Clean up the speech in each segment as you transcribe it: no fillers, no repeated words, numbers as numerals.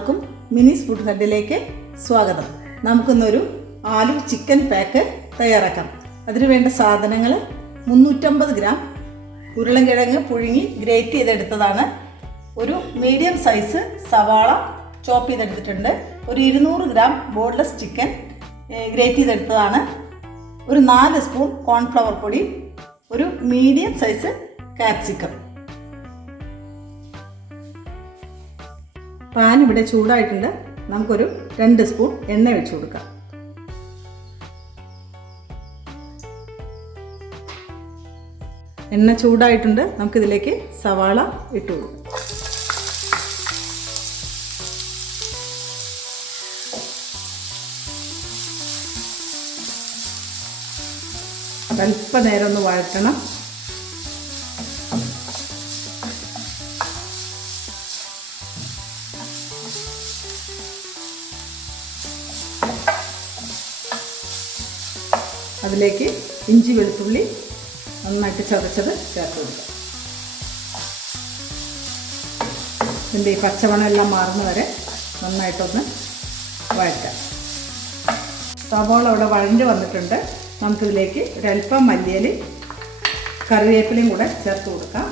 എല്ലാവർക്കും മിനീസ് ഫുഡ് ഹഡിലേക്ക് സ്വാഗതം. നമുക്കിന്നൊരു ആലു ചിക്കൻ പാക്ക് തയ്യാറാക്കാം. അതിന് വേണ്ട സാധനങ്ങൾ 350 ഗ്രാം ഉരുളൻകിഴങ്ങ് പുഴുങ്ങി ഗ്രേറ്റ് ചെയ്തെടുത്തതാണ്. ഒരു മീഡിയം സൈസ് സവാള ചോപ്പ് ചെയ്തെടുത്തിട്ടുണ്ട്. ഒരു 200 ഗ്രാം ബോൺലെസ് ചിക്കൻ ഗ്രേറ്റ് ചെയ്തെടുത്തതാണ്. ഒരു 4 സ്പൂൺ കോൺഫ്ലവർ പൊടി, ഒരു മീഡിയം സൈസ് കാപ്സിക്കം. പാൻ ഇവിടെ ചൂടായിട്ടുണ്ട്. നമുക്കൊരു 2 സ്പൂൺ എണ്ണ ഒഴിച്ചു കൊടുക്കാം. എണ്ണ ചൂടായിട്ടുണ്ട്. നമുക്കിതിലേക്ക് സവാള ഇട്ട് കൊടുക്കാം. അല്പനേരം ഒന്ന് വഴറ്റണം. അതിലേക്ക് ഇഞ്ചി വെളുത്തുള്ളി നന്നായിട്ട് ചതച്ചത് ചേർത്ത് കൊടുക്കുക. ഇതിൻ്റെ ഈ പച്ചമണം എല്ലാം മാറുന്ന വരെ നന്നായിട്ടൊന്ന് വഴറ്റാം. സവാള അവിടെ വഴണ്ട് വന്നിട്ടുണ്ട്. നമുക്കിതിലേക്ക് ഒരല്പം മല്ലിയില കറിവേപ്പിലയും കൂടെ ചേർത്ത് കൊടുക്കാം.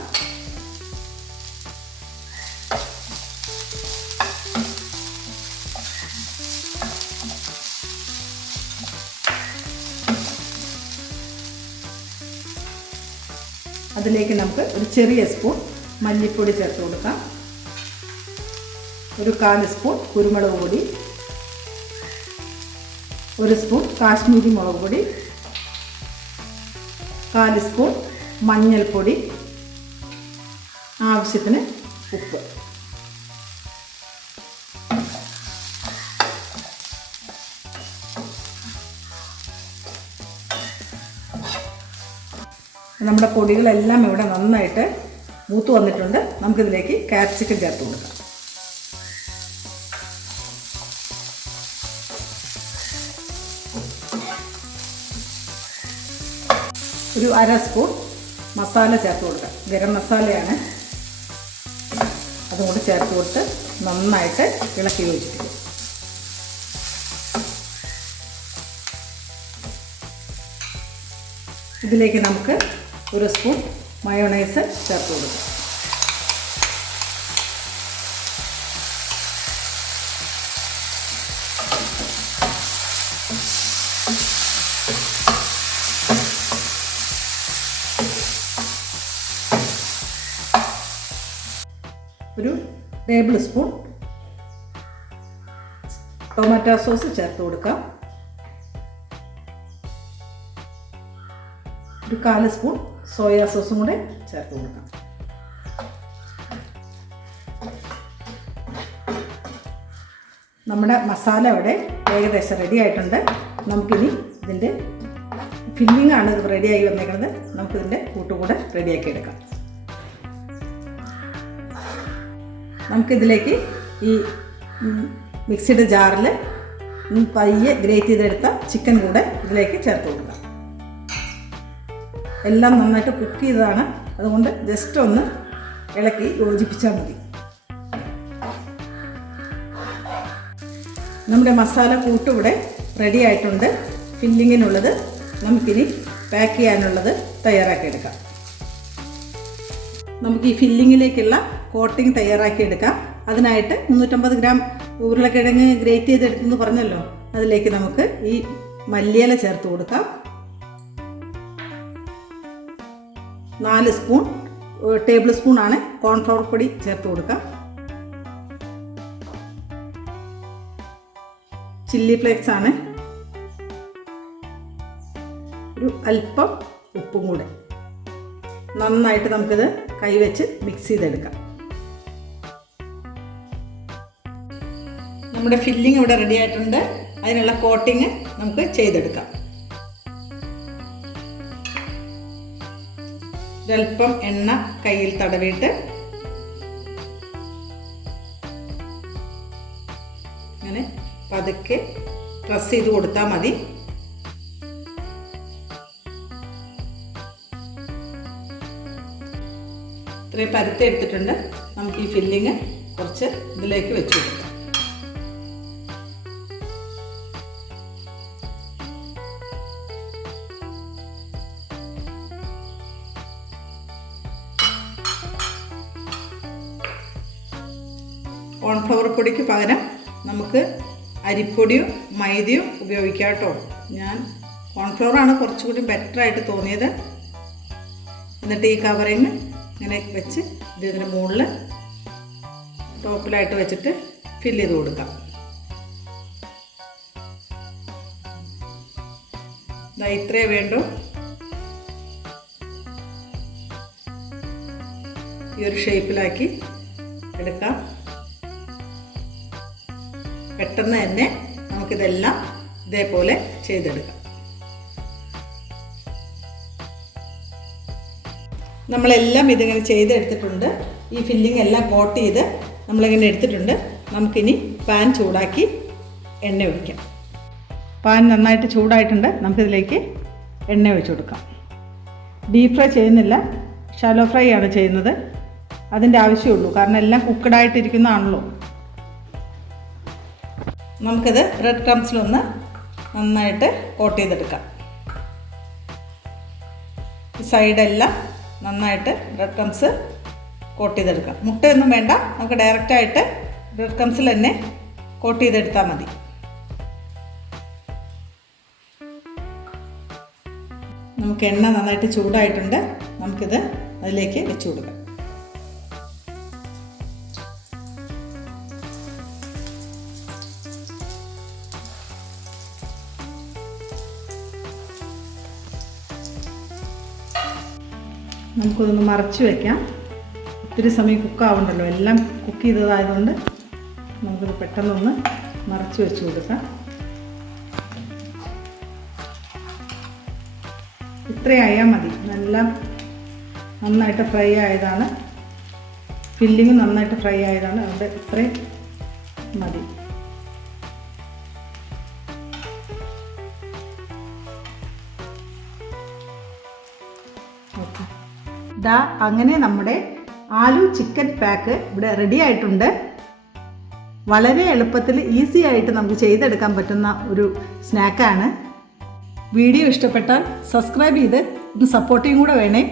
അതിലേക്ക് നമുക്ക് ഒരു ചെറിയ സ്പൂൺ മല്ലിപ്പൊടി ചേർത്ത് കൊടുക്കാം. ഒരു 1/4 സ്പൂൺ കുരുമുളക് പൊടി, 1 സ്പൂൺ കാശ്മീരി മുളക് പൊടി, 1/4 സ്പൂൺ മഞ്ഞൾപ്പൊടി, ആവശ്യത്തിന് ഉപ്പ്. നമ്മുടെ പൊടികളെല്ലാം ഇവിടെ നന്നായിട്ട് മൂത്ത് വന്നിട്ടുണ്ട്. നമുക്കിതിലേക്ക് കാപ്സിക്കം ചേർത്ത് കൊടുക്കാം. ഒരു 1/2 സ്പൂൺ മസാല ചേർത്ത് കൊടുക്കാം. ഗരം മസാലയാണ്. അതുകൊണ്ട് ചേർത്ത് കൊടുത്ത് നന്നായിട്ട് ഇളക്കി യോജിപ്പിക്കും. ഇതിലേക്ക് നമുക്ക് 1 സ്പൂൺ മയോണൈസ് ചേർത്ത് കൊടുക്കാം. ഒരു ടേബിൾ സ്പൂൺ ടൊമാറ്റോ സോസ് ചേർത്ത് കൊടുക്കാം. ഒരു 1/4 സ്പൂൺ സോയാ സോസും കൂടെ ചേർത്ത് കൊടുക്കാം. നമ്മുടെ മസാല ഇവിടെ ഏകദേശം റെഡി ആയിട്ടുണ്ട്. നമുക്കിനി ഇതിൻ്റെ ഫില്ലിംഗ് ആണ് ഇത് റെഡിയായി വന്നേക്കുന്നത്. നമുക്കിതിൻ്റെ കൂട്ടുകൂടെ റെഡിയാക്കി എടുക്കാം. നമുക്കിതിലേക്ക് ഈ മിക്സിയുടെ ജാറിൽ പയ്യെ ഗ്രേറ്റ് ചെയ്തെടുത്ത ചിക്കൻ കൂടെ ഇതിലേക്ക് ചേർത്ത് കൊടുക്കാം. എല്ലാം നന്നായിട്ട് കുക്ക് ചെയ്തതാണ്. അതുകൊണ്ട് ജസ്റ്റ് ഒന്ന് ഇളക്കി യോജിപ്പിച്ചാൽ മതി. നമ്മുടെ മസാല കൂട്ട് ഇവിടെ റെഡി ആയിട്ടുണ്ട്. ഫില്ലിങ്ങിനുള്ളത് നമുക്കിനി പാക്ക് ചെയ്യാനുള്ളത് തയ്യാറാക്കിയെടുക്കാം. നമുക്ക് ഈ ഫില്ലിങ്ങിലേക്കുള്ള കോട്ടിങ് തയ്യാറാക്കിയെടുക്കാം. അതിനായിട്ട് 350 ഗ്രാം ഉരുളക്കിഴങ്ങ് ഗ്രേറ്റ് ചെയ്തെടുത്തെന്ന് പറഞ്ഞല്ലോ. അതിലേക്ക് നമുക്ക് ഈ മല്ലിയില ചേർത്ത് കൊടുക്കാം. 4 സ്പൂൺ ടേബിൾ സ്പൂണാണ് കോൺഫ്ലവർ പൊടി ചേർത്ത് കൊടുക്കാം. ചില്ലി ഫ്ലേക്സ് ആണ്. ഒരു അല്പം ഉപ്പും കൂടെ. നന്നായിട്ട് നമുക്കിത് കൈവച്ച് മിക്സ് ചെയ്തെടുക്കാം. നമ്മുടെ ഫില്ലിംഗ് ഇവിടെ റെഡി ആയിട്ടുണ്ട്. അതിനുള്ള കോട്ടിങ് നമുക്ക് ചെയ്തെടുക്കാം. ഒരല്പം എണ്ണ കയ്യിൽ തടവിയിട്ട് ഇങ്ങനെ പതുക്കെ പ്രസ് ചെയ്ത് കൊടുത്താൽ മതി. ഇത്രയും പരുത്തി എടുത്തിട്ടുണ്ട്. നമുക്ക് ഈ ഫില്ലിങ് കുറച്ച് ഇതിലേക്ക് വെച്ച് കൊടുക്കാം. കോൺഫ്ലവർ പൊടിക്ക് പകരം നമുക്ക് അരിപ്പൊടിയോ മൈദയോ ഉപയോഗിക്കാം കേട്ടോ. ഞാൻ കോൺഫ്ലവറാണ് കുറച്ചുകൂടി ബെറ്ററായിട്ട് തോന്നിയത്. എന്നിട്ട് ഈ കവറിങ് ഇങ്ങനെ വെച്ച് ഇതിന് മുകളിൽ ടോപ്പിലായിട്ട് വെച്ചിട്ട് ഫില്ല് ചെയ്ത് കൊടുക്കാം. ഇത്രേ വേണ്ടോ. ഈ ഒരു ഷേപ്പിലാക്കി എടുക്കാം. പെട്ടെന്ന് തന്നെ നമുക്കിതെല്ലാം ഇതേപോലെ ചെയ്തെടുക്കാം. നമ്മളെല്ലാം ഇതിങ്ങനെ ചെയ്തെടുത്തിട്ടുണ്ട്. ഈ ഫില്ലിംഗ് എല്ലാം കോട്ട് ചെയ്ത് നമ്മളിങ്ങനെ എടുത്തിട്ടുണ്ട്. നമുക്കിനി പാൻ ചൂടാക്കി എണ്ണ ഒഴിക്കാം. പാൻ നന്നായിട്ട് ചൂടായിട്ടുണ്ട്. നമുക്കിതിലേക്ക് എണ്ണ ഒഴിച്ചു കൊടുക്കാം. ഡീപ് ഫ്രൈ ചെയ്യുന്നില്ല, ഷാലോ ഫ്രൈ ആണ് ചെയ്യുന്നത്. അതിൻ്റെ ആവശ്യമുള്ളൂ, കാരണം എല്ലാം കുക്കഡായിട്ടിരിക്കുന്നതാണല്ലോ. നമുക്കിത് ബ്രെഡ് ക്രംസിലൊന്ന് നന്നായിട്ട് കോട്ട് ചെയ്തെടുക്കാം. സൈഡെല്ലാം നന്നായിട്ട് ബ്രെഡ് ക്രംസ് കോട്ട് ചെയ്തെടുക്കാം. മുട്ടയൊന്നും വേണ്ട, നമുക്ക് ഡയറക്റ്റായിട്ട് ബ്രെഡ് ക്രംസിൽ തന്നെ കോട്ട് ചെയ്തെടുത്താൽ മതി. നമുക്ക് എണ്ണ നന്നായിട്ട് ചൂടായിട്ടുണ്ട്. നമുക്കിത് അതിലേക്ക് വെച്ച് കൊടുക്കാം. നമുക്കിതൊന്ന് മറച്ച് വയ്ക്കാം. ഒത്തിരി സമയം കുക്കാവുണ്ടല്ലോ, എല്ലാം കുക്ക് ചെയ്തതായതുകൊണ്ട് നമുക്കിത് പെട്ടെന്നൊന്ന് മറച്ച് വെച്ച് കൊടുക്കാം. ഇത്രയായാൽ മതി. നന്നായിട്ട് ഫ്രൈ ആയതാണ്, ഫില്ലിങ് നന്നായിട്ട് ഫ്രൈ ആയതാണ്, അതുകൊണ്ട് ഇത്രയും മതി. ഓക്കെ, അങ്ങനെ നമ്മുടെ ആലു ചിക്കൻ പാക്ക് ഇവിടെ റെഡി ആയിട്ടുണ്ട്. വളരെ എളുപ്പത്തിൽ ഈസി ആയിട്ട് നമുക്ക് ചെയ്തെടുക്കാൻ പറ്റുന്ന ഒരു സ്നാക്കാണ്. വീഡിയോ ഇഷ്ടപ്പെട്ടാൽ സബ്സ്ക്രൈബ് ചെയ്ത് ഒന്ന് സപ്പോർട്ടിങ് കൂടെ വേണേ.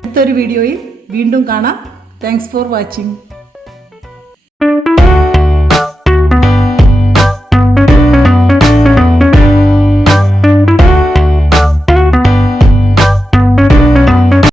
അടുത്തൊരു വീഡിയോയിൽ വീണ്ടും കാണാം. Thanks for watching.